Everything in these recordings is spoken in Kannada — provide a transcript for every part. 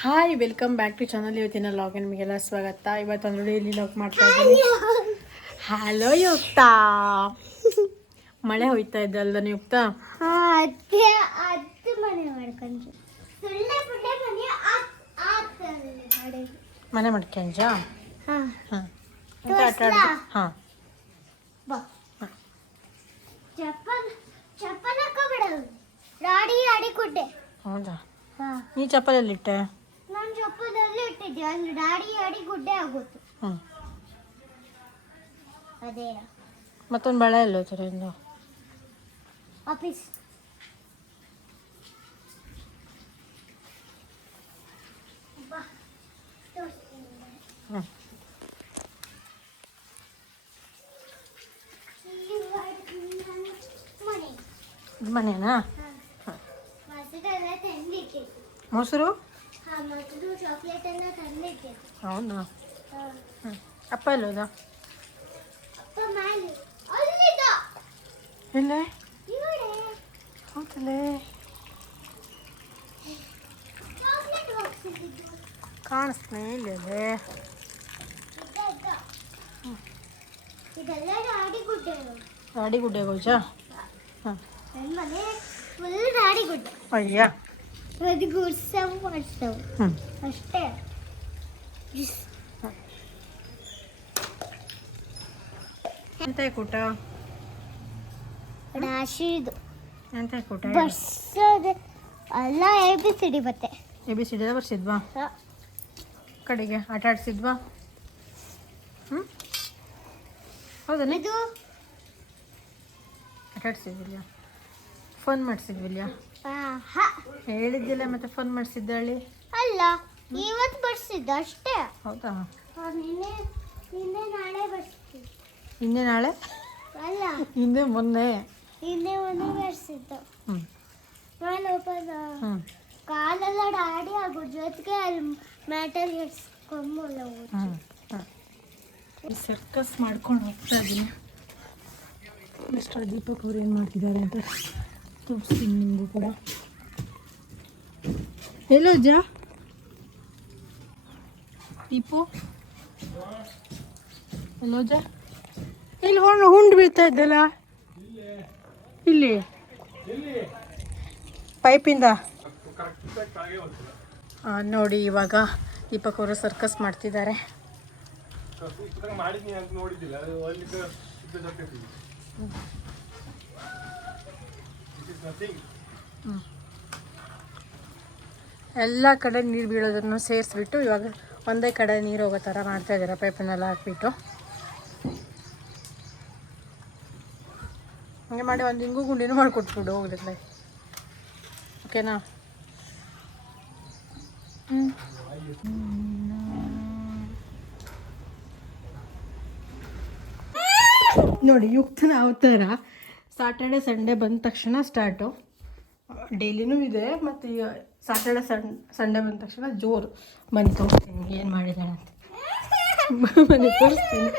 Hi welcome back to channel. ಇವತ್ತಿನ ಲಾಗ್ ನಿಮಗೆಲ್ಲ ಸ್ವಾಗತ. ಇವತ್ತೊಂದು ಡೈಲಿ ಲಾಗ್ ಮಾಡ್ತಾ ಇದ್ದೀನಿ. ಹಲೋ ಯುಕ್ತ, ಮಳೆ ಹೋಯ್ತಾ ಇದ್ದಲ್ದ ಯುಕ್ತ? ಮನೆ ಮಾಡ್ಕೊಂಜ ಹಾಂ ಹೌದಾ? ನೀ ಚಪ್ಪಲಲ್ಲಿಟ್ಟೆ? ನಾನು ಚಪ್ಪಲಲ್ಲಿ ಇಟ್ಟಿದ್ದೆ. ಅಂದ್ರೆ ಡ್ಯಾಡಿ ಆಡಿ ಗುಡ್ಡೆ ಆಗೋತು. ಅದೇ ಮತ್ತೊಂದು ಬಳೆ ಎಲ್ಲ ಹೋಯ್ತಾರೆ ಇಂದು ಆಫೀಸ್. ಮನೆನಾ? ಮೊಸರು ಚಾಕ್ಲೇಟ್ ಎಲ್ಲ ತಂದಿಟ್ಟೆ. ಹೌದಾ? ಅಪ್ಪ ಎಲ್ಲೋದ? ಎಲ್ಲೇ? ಹೌದಲ್ಲೇ ಕಾಣಿಸ್ತಾನೆ ಇಲ್ಲೇ. ಗಾಡಿ ಗುಡ್ಡೆ ಗೋಜಾ? ಹಾಂ, ಮನೆ ಫುಲ್ ಗಾಡಿ ಗುಡ್ಡೆ. ಅಯ್ಯ, ಅದು ಗುಡ್ಸವು ಮಾಡ್ಸವು ಅಷ್ಟೇ. ಎಂತ ಕೂಟ? ರಾಶಿದು ಎಂತ ಕೂಟ? ಬರ್ಸೋದು ಅಲ್ಲ, ABCD ಮತ್ತೆ. ABCD ಎಲ್ಲ ಬರ್ಸಿದ್ವಾ? ಕಡೆಗೆ ಆಟ ಆಡ್ಸಿದ್ವಾ? ಹೌದಲ್ಲ? ಇದು ಆಟ ಆಡ್ಸಿದ್ವಿಲ್ಲ, ಫೋನ್ ಮಾಡಿಸಿದ್ವಿಲ್ಲ? ಹೇಳಿದ್ದಿಲ್ಲ ಮತ್ತೆ ಫೋನ್ ಮಾಡಿಸಿದ್ದಾಳೆ ಅಲ್ಲ, ಇವತ್ತು ಬರ್ಸಿದ್ದ ಅಷ್ಟೇ. ಹೌದಾ? ನಿನ್ನೆ ನಿನ್ನೆ ನಾಳೆ ಬರ್ಸಿದ್ದೆ. ನಿನ್ನೆ ನಾಳೆ ಅಲ್ಲ, ಹಿಂದೆ ಮೊನ್ನೆ ಮೊನ್ನೆ ಬರ್ಸಿದ್ದು. ನಾನು ಕಾಲೆಲ್ಲ ಡ್ಯಾಡಿ ಆಗೋ ಜೊತೆಗೆ ಅಲ್ಲಿ ಮ್ಯಾಟಲ್ ಹಿಡ್ಸ್ಕೊಂಬಲ್ಲ. ಸರ್ಕಸ್ ಮಾಡ್ಕೊಂಡು ಹೋಗ್ತಾ ಇದ್ದೀನಿ. ಮಿಸ್ಟರ್ ದೀಪಕ್ ಅವ್ರು ಏನು ಮಾಡ್ತಿದ್ದಾರೆ ಅಂತ ತೋರಿಸ್ತೀನಿ ನಿಮಗೂ ಕೂಡ. ಎಲ್ಲೋ ಅಜ್ಜ ದೀಪು? ಎಲ್ಲೋ ಅಜ್ಜ? ಇಲ್ಲಿ ಹುಂಡು ಬೀಳ್ತಾ ಇದ್ದಲ್ಲ, ಇಲ್ಲಿ ಪೈಪಿಂದ. ನೋಡಿ, ಇವಾಗ ದೀಪಕ್ ಅವರು ಸರ್ಕಸ್ ಮಾಡ್ತಿದ್ದಾರೆ. ಎಲ್ಲ ಕಡೆ ನೀರು ಬೀಳೋದನ್ನು ಸೇರಿಸ್ಬಿಟ್ಟು ಇವಾಗ ಒಂದೇ ಕಡೆ ನೀರು ಹೋಗೋ ಥರ ಮಾಡ್ತಾ ಇದ್ದಾರೆ. ಪೈಪನ್ನೆಲ್ಲ ಹಾಕ್ಬಿಟ್ಟು ಹಂಗೆ ಮಾಡಿ ಒಂದು ಹಿಂಗೂ ಗುಂಡಿನೂ ಮಾಡಿಕೊಟ್ಬಿಡು ಹೋಗ್ಲಿಕ್ಕೆ. ಓಕೆನಾ? ನೋಡಿ, ಯುಕ್ತನ ಅವತಾರ ಸಾಟರ್ಡೆ ಸಂಡೇ ಬಂದ ತಕ್ಷಣ ಸ್ಟಾರ್ಟು. ಡೈಲಿನೂ ಇದೆ, ಮತ್ತು ಈಗ ಸಾಟರ್ಡೆ ಸಂಡೇ ಬಂದ ತಕ್ಷಣ ಜೋರು. ಮನೆ ತೋರಿಸ್ತೀನಿ ಏನು ಮಾಡಿದ್ದಾಳೆ ಅಂತ. ಮನೆ ತೋರಿಸ್ತೀನಿ.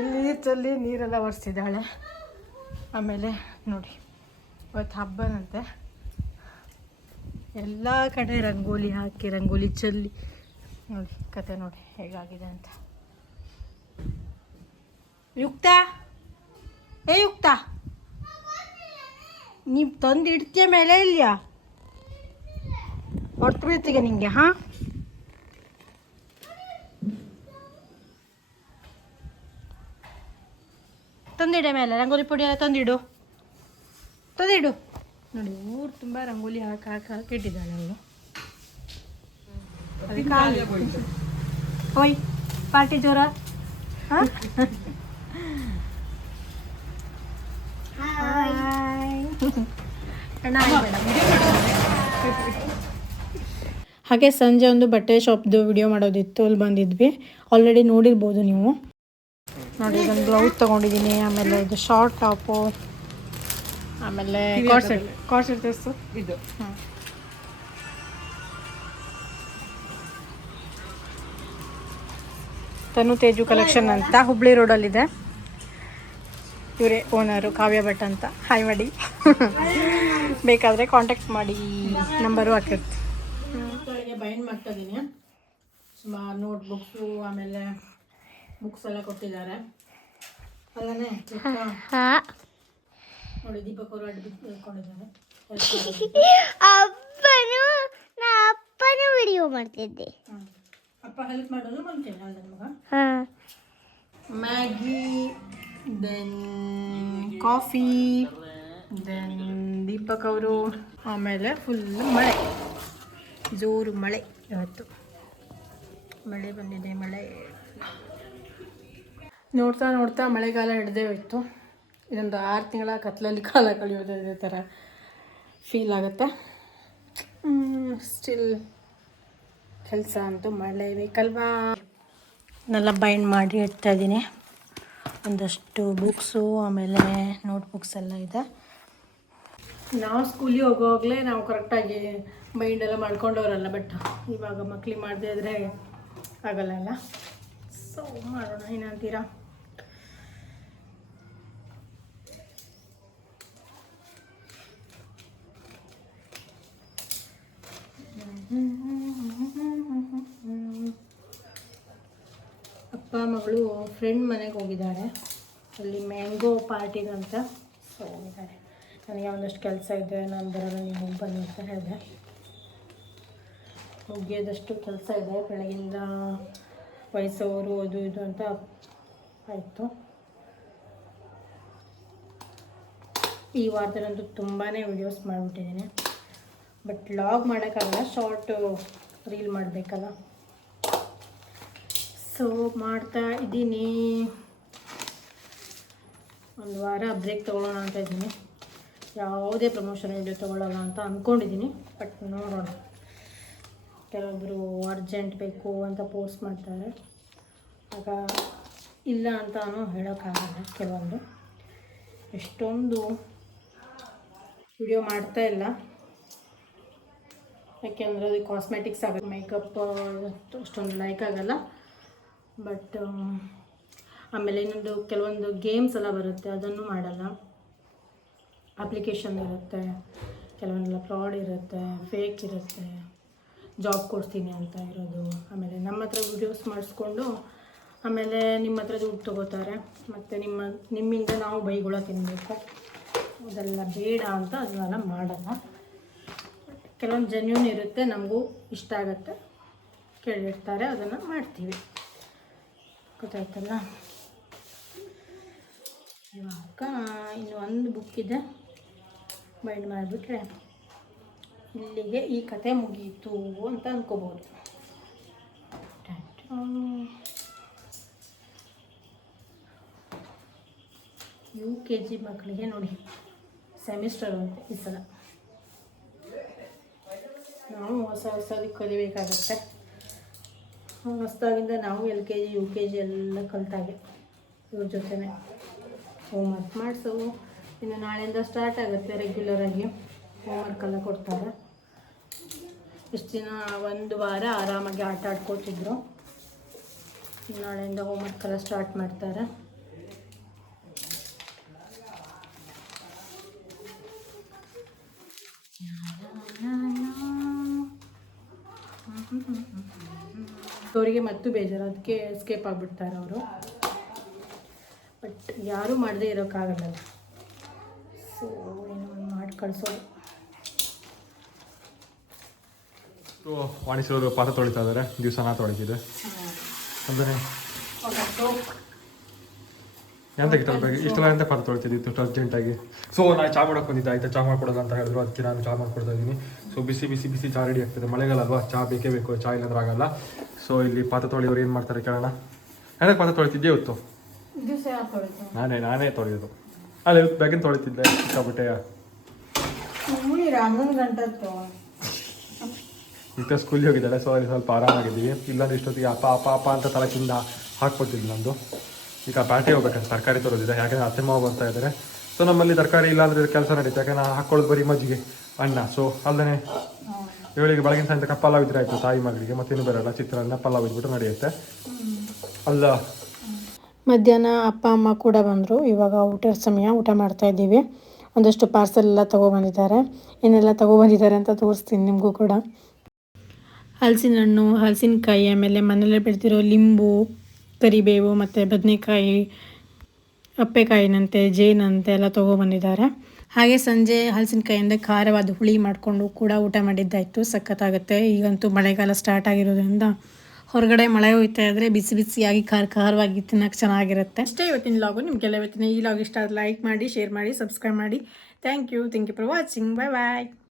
ಇಲ್ಲಿ ಚಲ್ಲಿ ನೀರೆಲ್ಲ ಒರೆಸಿದ್ದಾಳೆ. ಆಮೇಲೆ ನೋಡಿ, ಇವತ್ತು ಹಬ್ಬನಂತೆ. ಎಲ್ಲ ಕಡೆ ರಂಗೋಲಿ ಹಾಕಿ ರಂಗೋಲಿ ಚೆಲ್ಲಿ ನೋಡಿ, ಕತೆ ನೋಡಿ ಹೇಗಾಗಿದೆ ಅಂತ. ಯುಕ್ತ, ಏ ಯುಕ್ತ, ನೀವು ತಂದು ಇಡ್ತೀಯ ಮೇಲೆ ಇಲ್ಯಾ? ಹೊರ್ತು ಬೀಳ್ತೀಗ ನಿಂಗೆ? ಹಾಂ, ತಂದಿಡೆ ಮೇಲೆ ರಂಗೋಲಿ ಪುಡಿ ಎಲ್ಲ ತಂದಿಡು. ನೋಡಿ, ಊರು ತುಂಬ ರಂಗೋಲಿ ಹಾಕಿ ಇಟ್ಟಿದ್ದಾಳೆ ಅವಳು. ಅದಕ್ಕೆ ಓಯ್ ಪಾರ್ಟಿ ಜೋರ. ಹಾಂ, ಹಾಗೆ ಸಂಜೆ ಒಂದು ಬಟ್ಟೆ ಶಾಪ್ದು ವಿಡಿಯೋ ಮಾಡೋದಿತ್ತು, ಅಲ್ಲಿ ಬಂದಿದ್ವಿ. ಆಲ್ರೆಡಿ ನೋಡಿರ್ಬೋದು ನೀವು. ನೋಡಿ, ಇದೊಂದು ಬ್ಲೌಸ್ ತೊಗೊಂಡಿದ್ದೀನಿ. ಆಮೇಲೆ ಇದು ಶಾರ್ಟ್ ಟಾಪು, ಆಮೇಲೆ ಕಾರ್ಸೆಟ್ ಡ್ರೆಸ್ಸು ಇದು. ತನು ತೇಜು ಕಲೆಕ್ಷನ್ ಅಂತ ಹುಬ್ಳಿ ರೋಡಲ್ಲಿದೆ. ಇವರೇ ಓನರು, ಕಾವ್ಯ ಭಟ್ ಅಂತ. ಹಾಯ್ ಮಾಡಿ, ಬೇಕಾದರೆ ಕಾಂಟ್ಯಾಕ್ಟ್ ಮಾಡಿ, ನಂಬರು ಹಾಕಿರ್ತೀವಿ. ಬೈಂಡ್ ಮಾಡ್ತಾ ಇದ್ದೀನಿ. ಸುಮಾರು ನೋಟ್ಬುಕ್ಸು ಆಮೇಲೆ ಬುಕ್ಸ್ ಎಲ್ಲ ಕೊಟ್ಟಿದ್ದಾರೆ ಅಲ್ಲನೇ ನೋಡಿ. ದೀಪಕ್ ಅವರು ಅಡ್ಡಿ ಇಟ್ಕೊಂಡಿದ್ದಾರೆ. ಅಪ್ಪನೂ ವಿಡಿಯೋ ಮಾಡ್ತಿದ್ದೆ. ಅಪ್ಪ ಹೆಲ್ಪ್ ಮಾಡೋದು ಮಾಡ್ತೇನೆ ಅಲ್ಲ ನಮಗ. Maggi, then coffee, then Deepak ಅವರು, ಆಮೇಲೆ ಫುಲ್ ಮಳೆ, ಜೋರು ಮಳೆ. ಇವತ್ತು ಮಳೆ ಬಂದಿದೆ. ಮಳೆ ನೋಡ್ತಾ ನೋಡ್ತಾ ಮಳೆಗಾಲ ಹಿಡ್ದೇ ಹೋಯ್ತು. ಇದೊಂದು 6 ತಿಂಗಳ ಕತ್ಲಲ್ಲಿ ಕಾಲ ಕಳೆಯೋದು ಇದೇ ಥರ ಫೀಲ್ ಆಗುತ್ತೆ. ಸ್ಟಿಲ್ ಕೆಲಸ ಅಂತೂ ಮಾಡಲೇಬೇಕಲ್ವಾ. ನೆಲ್ಲ ಬೈಂಡ್ ಮಾಡಿ ಇಡ್ತಾ ಇದ್ದೀನಿ. ಒಂದಷ್ಟು ಬುಕ್ಸು ಆಮೇಲೆ ನೋಟ್ಬುಕ್ಸ್ ಎಲ್ಲ ಇದೆ. ನಾವು ಸ್ಕೂಲಿಗೆ ಹೋಗೋವಾಗಲೇ ನಾವು ಕರೆಕ್ಟಾಗಿ ಬೈಂಡ್ ಎಲ್ಲ ಮಾಡ್ಕೊಂಡವ್ರಲ್ಲ. ಬಟ್ ಇವಾಗ ಮಕ್ಳಿಗೆ ಮಾಡದೇ ಇದ್ರೆ ಆಗಲ್ಲ. ಸೊ ಮಾಡೋಣ, ಏನಂತೀರಾ? ಅಪ್ಪ ಮಗಳು ಫ್ರೆಂಡ್ ಮನೆಗೆ ಹೋಗಿದ್ದಾರೆ. ಅಲ್ಲಿ ಮ್ಯಾಂಗೋ ಪಾರ್ಟಿಗಂತ ಸೊ ಹೋಗಿದ್ದಾರೆ. ನನಗೆ ಒಂದಷ್ಟು ಕೆಲಸ ಇದೆ, ನಾನು ಬರೋದು ನೀವು ಹೋಗಿ ಬನ್ನಿ ಅಂತ ಹೇಳಿದೆ. ಮುಗಿಯೋದಷ್ಟು ಕೆಲಸ ಇದೆ. ಬೆಳಗಿಂದ ವಯಸ್ಸವರು ಅದು ಇದು ಅಂತ ಆಯಿತು. ಈ ವಾರದಲ್ಲಂತೂ ತುಂಬಾ ವಿಡಿಯೋಸ್ ಮಾಡಿಬಿಟ್ಟಿದ್ದೀನಿ. ಬಟ್ ಲಾಗ್ ಮಾಡೋಕ್ಕಾಗಲ್ಲ, ಶಾರ್ಟ್ ರೀಲ್ ಮಾಡಬೇಕಲ್ಲ. ಸೊ ಮಾಡ್ತಾ ಇದ್ದೀನಿ. ಒಂದು ವಾರ ಬ್ರೇಕ್ ತೊಗೊಳ್ಳೋಣ ಅಂತ ಇದ್ದೀನಿ. ಯಾವುದೇ ಪ್ರಮೋಷನ್ ವಿಡಿಯೋ ತೊಗೊಳ್ಳೋಣ ಅಂತ ಅಂದ್ಕೊಂಡಿದ್ದೀನಿ. ಬಟ್ ನೋಡೋಣ. ಕೆಲವೊಬ್ಬರು ಅರ್ಜೆಂಟ್ ಬೇಕು ಅಂತ ಪೋಸ್ಟ್ ಮಾಡ್ತಾರೆ. ಆಗ ಇಲ್ಲ ಅಂತಾನು ಹೇಳೋಕ್ಕಾಗಲ್ಲ. ಕೆಲವೊಂದು ಎಷ್ಟೊಂದು ವಿಡಿಯೋ ಮಾಡ್ತಾ ಇಲ್ಲ, ಯಾಕೆಂದರೆ ಅದು ಕಾಸ್ಮೆಟಿಕ್ಸ್ ಆಗುತ್ತೆ. ಮೇಕಪ್ ಅಷ್ಟೊಂದು ಲೈಕ್ ಆಗಲ್ಲ. ಬಟ್ ಆಮೇಲೆ ಇನ್ನೊಂದು ಕೆಲವೊಂದು ಗೇಮ್ಸ್ ಎಲ್ಲ ಬರುತ್ತೆ, ಅದನ್ನು ಮಾಡಲ್ಲ. ಅಪ್ಲಿಕೇಶನ್ ಇರುತ್ತೆ, ಕೆಲವೊಂದೆಲ್ಲ ಫ್ರಾಡ್ ಇರುತ್ತೆ, ಫೇಕ್ ಇರುತ್ತೆ, ಜಾಬ್ ಕೊಡ್ತೀನಿ ಅಂತ ಇರೋದು. ಆಮೇಲೆ ನಮ್ಮ ಹತ್ರ ವಿಡಿಯೋಸ್ ಮಾಡಿಸ್ಕೊಂಡು ಆಮೇಲೆ ನಿಮ್ಮ ಹತ್ರ ದುಡ್ಡು ತೊಗೋತಾರೆ. ಮತ್ತು ನಿಮ್ಮಿಂದ ನಾವು ಬೈಗುಳ ತಿನ್ನಬೇಕು. ಅದೆಲ್ಲ ಬೇಡ ಅಂತ ಅದನ್ನೆಲ್ಲ ಮಾಡಲ್ಲ. ಕೆಲವೊಂದು ಜೆನ್ಯೂನ್ ಇರುತ್ತೆ, ನಮಗೂ ಇಷ್ಟ ಆಗುತ್ತೆ, ಕೇಳಿರ್ತಾರೆ, ಅದನ್ನು ಮಾಡ್ತೀವಿ. ಗೊತ್ತಾಯ್ತಲ್ಲ. ಇವಾಗ ಇನ್ನು ಒಂದು ಬುಕ್ ಇದೆ, ಬೈಂಡ್ ಮಾಡಿಬಿಟ್ರೆ ಇಲ್ಲಿಗೆ ಈ ಕತೆ ಮುಗೀತು ಅಂತ ಅಂದ್ಕೋಬೋದು. UKG ಮಕ್ಕಳಿಗೆ ನೋಡಿ ಸೆಮಿಸ್ಟರ್ ಅಂತ ಈ ಸಲ. ನಾವು ಹೊಸದಕ್ಕೆ ಕಲಿಬೇಕಾಗತ್ತೆ. ಹೊಸದಾಗಿಂದ ನಾವು LKG UKG ಎಲ್ಲ ಕಲಿತಾಗೆ ಇವ್ರ ಜೊತೆನೇ ಹೋಮ್ವರ್ಕ್ ಮಾಡಿಸೋವು. ಇನ್ನು ನಾಳೆಯಿಂದ ಸ್ಟಾರ್ಟ್ ಆಗುತ್ತೆ ರೆಗ್ಯುಲರಾಗಿ ಹೋಮ್ವರ್ಕ್ ಎಲ್ಲ ಕೊಡ್ತಾರೆ. ಇಷ್ಟು ದಿನ ಒಂದು ವಾರ ಆರಾಮಾಗಿ ಆಟ ಆಡ್ಕೋತಿದ್ರು. ನಾಳೆಯಿಂದ ಹೋಮ್ವರ್ಕ್ ಎಲ್ಲ ಸ್ಟಾರ್ಟ್ ಮಾಡ್ತಾರೆ. ಅವರಿಗೆ ಮತ್ತು ಬೇಜಾರು, ಅದಕ್ಕೆ ಎಸ್ಕೇಪ್ ಆಗಿಬಿಡ್ತಾರೆ ಅವರು. ಬಟ್ ಯಾರೂ ಮಾಡದೇ ಇರೋಕ್ಕಾಗಲ್ಲ. ಸೊ ಏನೋ ಮಾಡಿ ಕಳಿಸೋದು. ವಾಣಿಸ್ಯವರು ಪಾತ್ರೆ ತೊಳಿತಾ ಇದ್ದಾರೆ. ದಿವಸ ನಾ ತೊಳಿತಿದ್ದೆ ಅಂದರೆ ಎಂತಕ್ಕೆ ತೊಳ್ಬೇಕು ಇಷ್ಟೆಲ್ಲ ಎಂತ ಪಾತ್ರೆ ತೊಳಿತಿದ್ದಿತ್ತು ಇಷ್ಟು ಅರ್ಜೆಂಟಾಗಿ. ಸೊ ನಾನು ಚಾ ಮಾಡೋಕೆ ಬಂದಿದ್ದೆ. ಆಯಿತಾ ಚಾ ಮಾಡ್ಕೊಡೋದು ಅಂತ ಹೇಳಿದ್ರು, ಅದಕ್ಕೆ ನಾನು ಚಾ ಮಾಡ್ಕೊಡ್ತಾ ಇದ್ದೀನಿ. ಸೊ ಬಿಸಿ ಬಿಸಿ ಬಿಸಿ ಚಾ ರೆಡಿ ಆಗ್ತದೆ. ಮಳೆಗಾಲ ಅಲ್ವಾ, ಚಾ ಬೇಕೇ ಬೇಕು, ಚಾ ಇಲ್ಲಾಂದ್ರೆ ಆಗಲ್ಲ. ಸೊ ಇಲ್ಲಿ ಪಾತ್ರೆ ತೊಳೆಯೋರು ಏನು ಮಾಡ್ತಾರೆ ಕೇಳೋಣ. ನನಗೆ ಪಾತ್ರೆ ತೊಳಿತಿದ್ದೆ ಇವತ್ತು. ನಾನೇ ತೊಳೆಯೋದು. ಅಲ್ಲ ಇವತ್ತು ಬೇಗನೆ ತೊಳಿತಿದ್ದೆ ಸಿಕ್ಕಾಬಿಟ್ಟೆ. ಈಗ ಸ್ಕೂಲಿಗೆ ಹೋಗಿದ್ದಾಳೆ. ಸೊ ಅಲ್ಲಿ ಸ್ವಲ್ಪ ಆರಾಮಾಗಿದ್ದೀವಿ. ಇಲ್ಲಾಂದ್ರೆ ಇಷ್ಟೊತ್ತಿಗೆ ಅಪ್ಪ ಅಪ್ಪ ಅಪ್ಪ ಅಂತ ತಲೆಕಿಂದ ಹಾಕ್ಕೊತಿದ್ವಿ ನಂದು. ಈಗ ಪ್ಯಾಟೆ ಹೋಗ್ಬೇಕಂತ ತರಕಾರಿ ತರೋದಿದೆ, ಯಾಕೆಂದರೆ ಅತ್ತೆ ಮಾವು ಬರ್ತಾ ಇದ್ದಾರೆ. ಸೊ ನಮ್ಮಲ್ಲಿ ತರಕಾರಿ ಇಲ್ಲಾಂದ್ರೆ ಕೆಲಸ ನಡೀತೆ, ಯಾಕಂದ್ರೆ ನಾನು ಹಾಕ್ಕೊಳ್ಳೋದು ಬರೀ ಮಜ್ಜಿಗೆ ಅನ್ನ. ಸೊ ಅಲ್ಲದೆ ಇವಳಿಗೆ ಬೆಳಗಿನ ಸಂಜೆ ಪಲಾವ್ ಇದ್ರೆ ಆಯಿತು ತಾಯಿ ಮಗಳಿಗೆ, ಮತ್ತೇನು ಬರೋಲ್ಲ, ಚಿತ್ರಾನ್ನ ಪಲಾವ್ ಇದ್ಬಿಟ್ಟು ನಡೆಯುತ್ತೆ ಅಲ್ಲ. ಮಧ್ಯಾಹ್ನ ಅಪ್ಪ ಅಮ್ಮ ಕೂಡ ಬಂದರು. ಇವಾಗ ಊಟದ ಸಮಯ, ಊಟ ಮಾಡ್ತಾ ಇದ್ದೀವಿ. ಒಂದಷ್ಟು ಪಾರ್ಸೆಲ್ ಎಲ್ಲ ತೊಗೊಬಂದಿದ್ದಾರೆ. ಏನೆಲ್ಲ ತೊಗೊಬಂದಿದ್ದಾರೆ ಅಂತ ತೋರಿಸ್ತೀನಿ ನಿಮಗೂ ಕೂಡ. ಹಲಸಿನ ಹಣ್ಣು, ಹಲಸಿನಕಾಯಿ, ಆಮೇಲೆ ಮನೆಯಲ್ಲೇ ಬೆಳೆದಿರೋ ಲಿಂಬು, ಕರಿಬೇವು ಮತ್ತು ಬದನೆಕಾಯಿ, ಅಪ್ಪೆಕಾಯಿನಂತೆ, ಜೇನಂತೆ ಎಲ್ಲ ತೊಗೊಬಂದಿದ್ದಾರೆ. ಹಾಗೆ ಸಂಜೆ ಹಲಸಿನಕಾಯಿಂದ ಖಾರವಾದ ಹುಳಿ ಮಾಡಿಕೊಂಡು ಕೂಡ ಊಟ ಮಾಡಿದ್ದಾಯಿತು. ಸಖತ್ತಾಗುತ್ತೆ. ಈಗಂತೂ ಮಳೆಗಾಲ ಸ್ಟಾರ್ಟ್ ಆಗಿರೋದ್ರಿಂದ ಹೊರಗಡೆ ಮಳೆ ಹೋಯ್ತಾ ಇದ್ದರೆ ಬಿಸಿ ಬಿಸಿಯಾಗಿ ಖಾರವಾಗಿ ತಿನ್ನೋಕೆ ಚೆನ್ನಾಗಿರುತ್ತೆ. ಅಷ್ಟೇ ಇವತ್ತಿನ ಲಾಗು. ನಿಮಗೆಲ್ಲ ಇವತ್ತಿನ ಈ ಲಾಗ್ ಇಷ್ಟ ಆದರೆ ಲೈಕ್ ಮಾಡಿ, ಶೇರ್ ಮಾಡಿ, ಸಬ್ಸ್ಕ್ರೈಬ್ ಮಾಡಿ. Thank you for watching. Bye bye.